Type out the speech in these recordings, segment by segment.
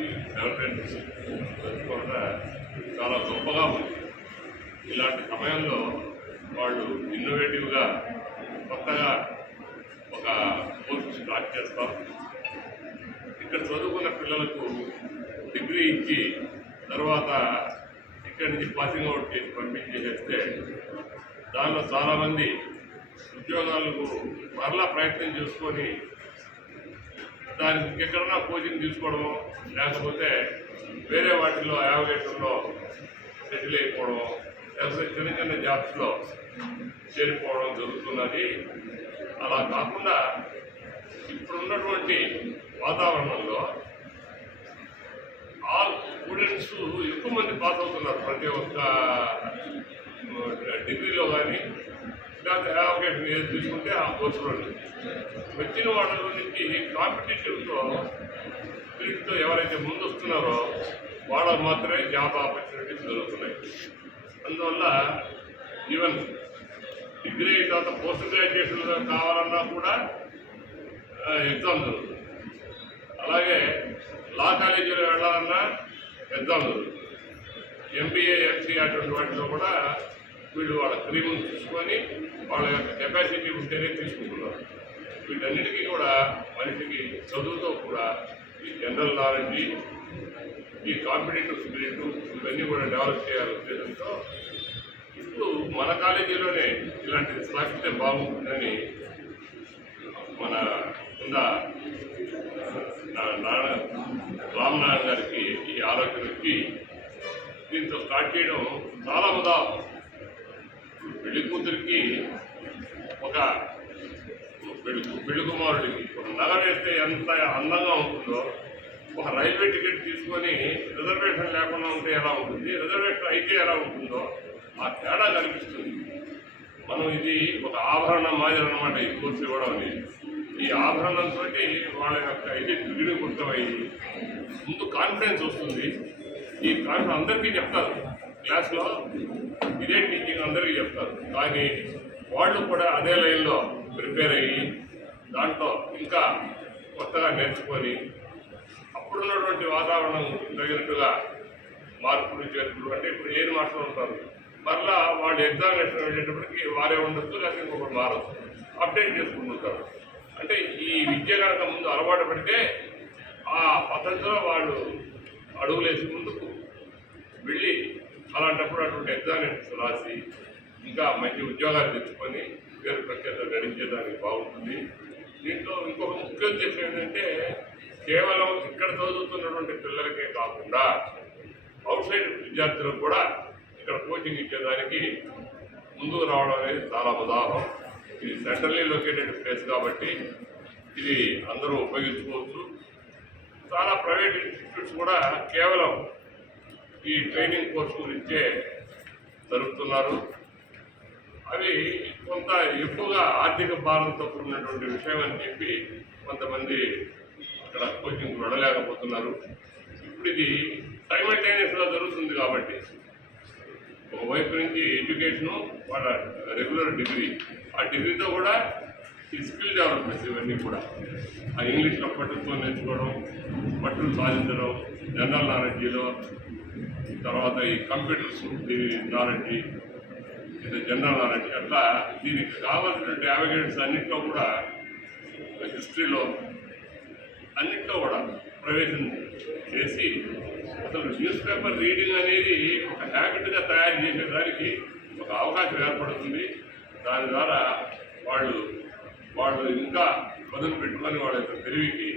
ఈ సెలబ్రేషన్స్ కూడా చాలా గొప్పగా ఉంది. ఇలాంటి సమయంలో వాళ్ళు ఇన్నోవేటివ్గా కొత్తగా ఒక కోర్సు స్టార్ట్ చేస్తాం. ఇక్కడ చదువుకున్న పిల్లలకు డిగ్రీ ఇచ్చి తర్వాత ఇక్కడి నుంచి పాసింగ్ అవుట్ చేసి పంపించేసేస్తే దానిలో చాలామంది ఉద్యోగాలకు మరలా ప్రయత్నం చేసుకొని దానికి ఇంకెక్కడన్నా కోచింగ్ తీసుకోవడము లేకపోతే వేరే వాటిల్లో యావిగేషన్లో సెటిల్ అయిపోవడం లేకపోతే చిన్న చిన్న జాబ్స్లో చేరిపోవడం జరుగుతున్నది. అలా కాకుండా ఇప్పుడున్నటువంటి వాతావరణంలో ఆల్ స్టూడెంట్స్ ఎక్కువ మంది పాస్ అవుతున్నారు. ప్రతి ఒక్క డిగ్రీలో కానీ లేకపోతే యావిగేషన్ ఏది తీసుకుంటే ఆ కోర్సులో వచ్చిన వాళ్ళ నుంచి కాంపిటీషన్తో వీటితో ఎవరైతే ముందు వస్తున్నారో వాళ్ళకు మాత్రమే జాబ్ ఆపర్చునిటీస్ దొరుకుతున్నాయి. అందువల్ల ఈవెన్ డిగ్రీ తర్వాత పోస్ట్ గ్రాడ్యుయేషన్ కావాలన్నా కూడా ఎగ్జామ్ జరుగుతుంది. అలాగే లా కాలేజీలో వెళ్ళాలన్నా ఎగ్జామ్ జరుగుతుంది. ఎంబీఏ ఎంసీ అటువంటి వాటిలో కూడా వీళ్ళు వాళ్ళ క్రీములు చూసుకొని వాళ్ళ యొక్క కెపాసిటీ ఉంటేనే తీసుకుంటున్నారు. వీటన్నిటికీ కూడా మనిషికి చదువుతో కూడా ఈ జనరల్ నాలెడ్జి, ఈ కాంపిటేటివ్ స్పిరిట్ ఇవన్నీ కూడా డెవలప్ చేయాలనే ఉద్దేశంతో ఇప్పుడు మన కాలేజీలోనే ఇలాంటిది స్థాపిస్తే బాగుంటుందని మన కింద రామనారాయణ గారికి ఈ ఆలోచన వచ్చి దీంతో స్టార్ట్ చేయడం చాలా ఉదాహరణ. పెళ్లి కూతురికి ఒక పెళ్లి కుమారుడికి ఒక నగ వేస్తే ఎంత అందంగా ఉంటుందో ఒక రైల్వే టికెట్ తీసుకొని రిజర్వేషన్ లేకుండా ఉంటే ఎలా ఉంటుంది, రిజర్వేషన్ అయితే ఎలా ఉంటుందో ఆ తేడా కనిపిస్తుంది. మనం ఇది ఒక ఆభరణం మాదిరి అన్నమాట ఈ కోర్సు ఇవ్వడం అనేది. ఈ ఆభరణంతో వాళ్ళ యొక్క ఇది విడిగుర్తమయ్యి ముందు కాన్ఫిడెన్స్ వస్తుంది. ఈ కాన్ఫిడెన్స్ అందరికీ చెప్తారు, క్లాస్లో ఇదే టీచింగ్ అందరికీ చెప్తారు. కానీ వాళ్ళు కూడా అదే లైన్లో ప్రిపేర్ అయ్యి దాంట్లో ఇంకా కొత్తగా నేర్చుకొని అప్పుడున్నటువంటి వాతావరణం తగినట్టుగా మార్పులు చేర్పులు అంటే ఇప్పుడు ఏది మాస్టర్లు ఉంటారు మరలా వాళ్ళు ఎగ్జామినేషన్ వెళ్ళేటప్పటికి వారే ఉండొచ్చు, లేకపోతే ఇంకొకటి మారచ్చు, అప్డేట్ చేసుకుంటుంటారు. అంటే ఈ విద్య కనుక ముందు అలవాటు పడితే ఆ పద్ధతిలో వాళ్ళు అడుగులేసి ముందుకు వెళ్ళి అలాంటప్పుడు అటువంటి ఎగ్జామినేషన్స్ రాసి ఇంకా మంచి ఉద్యోగాలు తెచ్చుకొని పేరు ప్రఖ్యాతలు గడించేదానికి బాగుంటుంది. దీంట్లో ఇంకొక ముఖ్య ఉద్దేశం ఏంటంటే కేవలం ఇక్కడ చదువుతున్నటువంటి పిల్లలకే కాకుండా అవుట్ సైడ్ విద్యార్థులకు కూడా ఇక్కడ కోచింగ్ ఇచ్చేదానికి ముందుకు రావడం అనేది చాలా ఉదాహరణ. ఇది సెంట్రల్లీ లొకేటెడ్ ప్లేస్ కాబట్టి ఇది అందరూ ఉపయోగించుకోవచ్చు. చాలా ప్రైవేట్ ఇన్స్టిట్యూట్స్ కూడా కేవలం ఈ ట్రైనింగ్ కోర్సు గురించే జరుగుతున్నారు. అవి కొంత ఎక్కువగా ఆర్థిక భారంతో కూడినటువంటి విషయం అని చెప్పి కొంతమంది అక్కడ కోచింగ్ వెళ్ళలేకపోతున్నారు. ఇప్పుడు ఇది సైమల్టేనియస్గా జరుగుతుంది కాబట్టి ఒకవైపు నుంచి ఎడ్యుకేషను వాళ్ళ రెగ్యులర్ డిగ్రీ, ఆ డిగ్రీతో కూడా ఈ స్కిల్ డెవలప్మెంట్స్ ఇవన్నీ కూడా ఆ ఇంగ్లీష్లో పట్టుతో నేర్చుకోవడం, పట్టులు సాధించడం, జనరల్ నాలెడ్జీలో తర్వాత ఈ కంప్యూటర్స్ నాలెడ్జి, జనరల్ నాలెడ్జ్ అట్లా దీనికి కావాల్సినటువంటి యావిగేట్స్ అన్నింటిలో కూడా హిస్టరీలో అన్నింటిలో కూడా ప్రవేశం చేసి అసలు న్యూస్ పేపర్ రీడింగ్ అనేది ఒక హ్యాబిట్గా తయారు చేసేదానికి ఒక అవకాశం ఏర్పడుతుంది. దాని ద్వారా వాళ్ళు ఇంకా మొదలు పెట్టుకొని వాళ్ళ యొక్క తెలివికి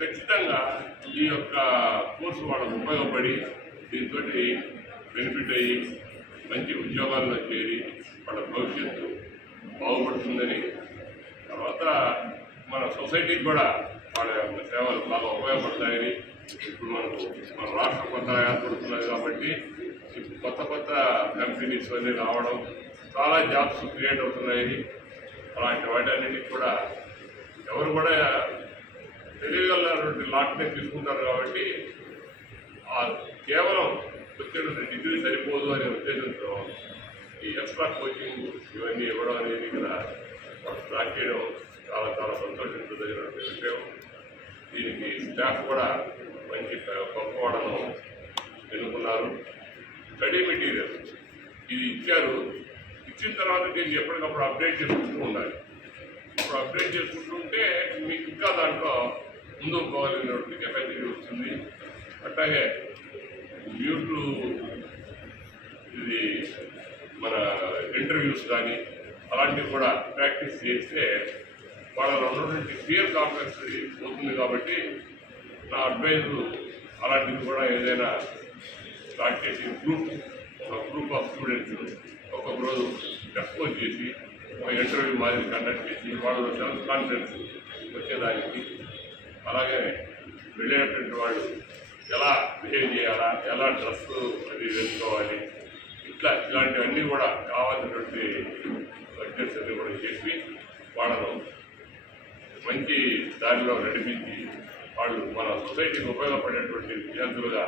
ఖచ్చితంగా ఈ యొక్క కోర్సు వాళ్ళకు ఉపయోగపడి దీంతో బెనిఫిట్ అయ్యి మంచి ఉద్యోగాల్లో చేరి వాళ్ళ భవిష్యత్తు బాగుపడుతుందని, తర్వాత మన సొసైటీకి కూడా వాళ్ళ యొక్క సేవలు బాగా ఉపయోగపడతాయని ఇప్పుడు మన రాష్ట్రం కొత్తగా ఏర్పడుతున్నది కాబట్టి కొత్త కొత్త కంపెనీస్ అన్నీ రావడం, చాలా జాబ్స్ క్రియేట్ అవుతున్నాయని అలాంటి వాటన్నిటికి కూడా ఎవరు కూడా తెలియగలటువంటి లాట్నే తీసుకుంటారు. కాబట్టి కేవలం వచ్చేటువంటి డిగ్రీ సరిపోదు అనే ఉద్దేశంతో ఈ ఎక్స్ట్రా కోచింగ్ ఇవన్నీ ఇవ్వడం అనేది ఇక్కడ స్టార్ట్ చేయడం చాలా చాలా సంతోషించదగిన విషయం. దీనికి స్టాఫ్ కూడా మంచి గొప్ప వాళ్ళను ఎన్నుకున్నారు. స్టడీ మెటీరియల్ ఇది ఇచ్చారు. ఇచ్చిన తర్వాత దీన్ని ఎప్పటికప్పుడు అప్డేట్ చేసుకుంటూ ఉండాలి. ఇప్పుడు అప్డేట్ చేసుకుంటూ ఉంటే మీకు ఇంకా దాంట్లో ముందుకు పోవాలనేటువంటి కెపాసిటీ వస్తుంది. అట్లాగే యూట్యూబ్ ఇది మన ఇంటర్వ్యూస్ కానీ అలాంటివి కూడా ప్రాక్టీస్ చేస్తే వాళ్ళలో ఉన్నటువంటి ఫియర్ కాంప్లెక్స్ పోతుంది. కాబట్టి నా అడ్వైజు అలాంటివి కూడా ఏదైనా స్టార్ట్ చేసి ఒక గ్రూప్ ఆఫ్ స్టూడెంట్స్ ఒక్కొక్క రోజు ఎక్స్పోజ్ చేసి ఒక ఇంటర్వ్యూ మాదిరి కండక్ట్ చేసి వాళ్ళు సెల్ఫ్ కాన్ఫిడెన్స్ వచ్చేదానికి, అలాగే వెళ్ళేటటువంటి వాళ్ళు ఎలా బిహేవ్ చేయాలా, ఎలా డ్రెస్ అది వేసుకోవాలి, ఇలాంటివన్నీ కూడా కావాల్సినటువంటి లెక్చర్స్ అన్ని కూడా చెప్పి వాళ్ళను మంచి దారిలో నడిపించి వాళ్ళు మన సొసైటీకి ఉపయోగపడేటువంటి విద్యార్థులుగా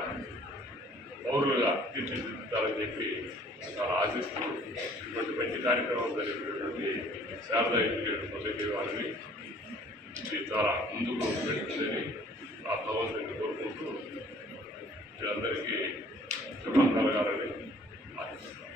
పౌరులుగా తీర్చిదిద్దుతారని చెప్పి చాలా ఆశిస్తూ ఇటువంటి మంచి కార్యక్రమం జరిగినటువంటి శారదా ఎడ్యుకేషన్ సొసైటీ వారిని ఇది చాలా ముందుకు వెళ్తుందని ఆ భగవంతుని కోరుకుంటూ వీళ్ళందరికీ శుభం కలగాలని ఆశిస్తున్నాను.